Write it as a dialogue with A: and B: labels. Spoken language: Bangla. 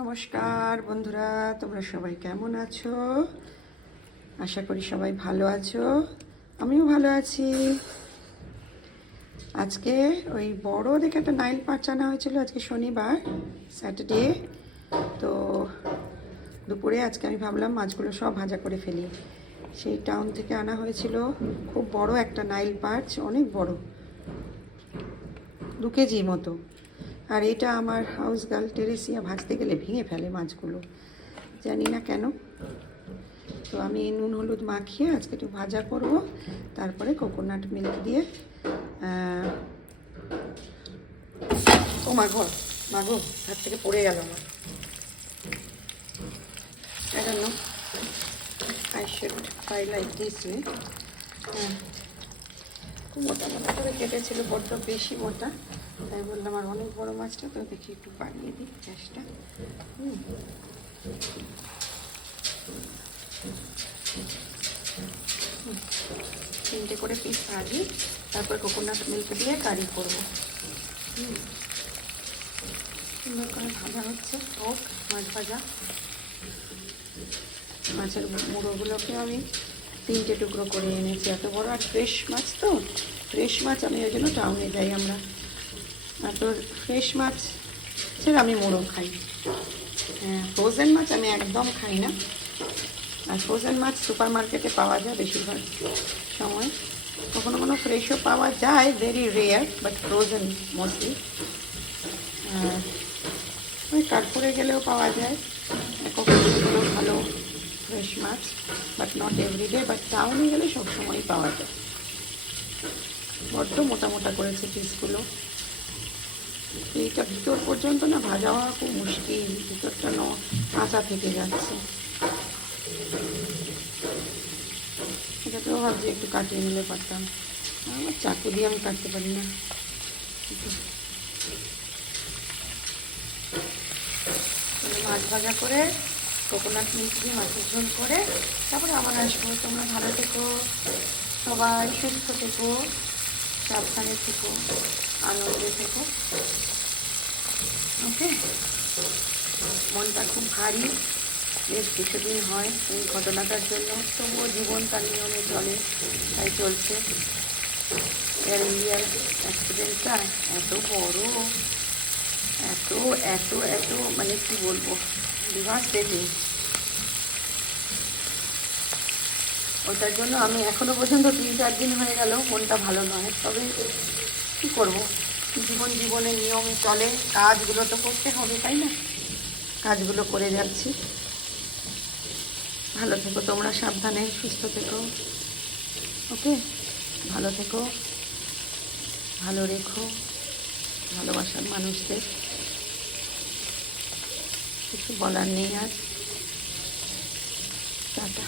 A: নমস্কার বন্ধুরা, তোমরা সবাই কেমন আছো? আশা করি সবাই ভালো আছো। আমিও ভালো আছি। আজকে ওই বড় দেখে একটা নাইল পাঁচ আনা হয়েছিল আজকে শনিবার, স্যাটারডে। তো দুপুরে আজকে আমি ভাবলাম মাছগুলো সব ভাজা করে ফেলি। সেই টাউন থেকে আনা হয়েছিল খুব বড় একটা নাইল পার্চ, অনেক বড়, দু কেজি মতো। আর এটা আমার হাউস গার্ল টেরেসিয়া ভাজতে গেলে ভেঙে ফেলে মাছগুলো। জানি না কেন। তো আমি নুন, হলুদ মাখিয়ে আজকে একটু ভাজা করব। তারপরে কোকোনাট মিল্ক দিয়ে ও মাঘো মাঘো হাত থেকে পড়ে গেল আমার। I don't know. I should. হ্যাঁ। মোটা মোটা করে কেটেছিল, বড্ড বেশি মোটা। তাই বললাম, আর অনেক বড় মাছটা, তো দেখি একটু বাড়িয়ে দিই গ্যাসটা হুম। তিনটে করে পিস ভাজি তারপর কোকোনাট মিল্ক দিয়ে কারি করব। সুন্দর করে ভাজা হচ্ছে টক মাছ ভাজা। মাছের মুড়োগুলোকে আমি তিনটে টুকরো করে এনেছি। এত বড় আর ফ্রেশ মাছ তো? ফ্রেশ মাছ আমি ওই জন্য টাউনে যাই আমরা। আর তোর ফ্রেশ মাছ ছেড়ে আমি মুড়ো খাই। হ্যাঁ ফ্রোজেন মাছ আমি একদম খাই না। আর ফ্রোজেন মাছ সুপার মার্কেটে পাওয়া যায় বেশিরভাগ সময়। কখনো কোনো ফ্রেশও পাওয়া যায় very rare but frozen mostly ওই কার্পুরে গেলেও পাওয়া যায়। কখনো কখনো ভালো ফ্রেশ মাছ বাট নট এভরিডে বাট টাউনে গেলে সবসময়ই পাওয়া যায়। বড্ড মোটা মোটা করেছে পিসগুলো এইটা ভিতর পর্যন্ত না ভাজা হওয়া খুব মুশকিল, ভিতরটা ন কাঁচা থেকে যাচ্ছে। এটাকেও ভাবছি একটু কাটিয়ে নিলে পারতাম। আমার চাকু দিয়ে আমি কাটতে পারি না। মাছ ভাজা করে কোকোনাট মিল্ক দিয়ে মাছের ঝোল করে, তারপরে আবার আসব। তোমরা ভালো থেকো, সবাই সুস্থ থেকো। সাবধানে থেকো, আনন্দে থেকো। ওকে মনটা খুব ভারী। বেশ কিছুদিন হয় এই ঘটনাটার জন্য, তবুও জীবন তার নিয়মে চলে, তাই চলছে। এয়ার ইন্ডিয়ার অ্যাক্সিডেন্টটা এত বড়, এত এত এত মানে কি বলব? ডিভাস্টেটিং ওটার জন্য আমি এখনও পর্যন্ত তিন চার দিন হয়ে গেল, মনটা ভালো নয়। তবে কি করব? জীবন জীবনে নিয়ম চলে, কাজগুলো তো করতে হবে, তাই না? কাজগুলো করে যাচ্ছি। ভালো থেকো তোমরা, সাবধানে, সুস্থ থেকো। ওকে? ভালো থেকো। ভালো রেখো। ভালোবাসার মানুষদের। কিছু বলার নেই আর টাটা।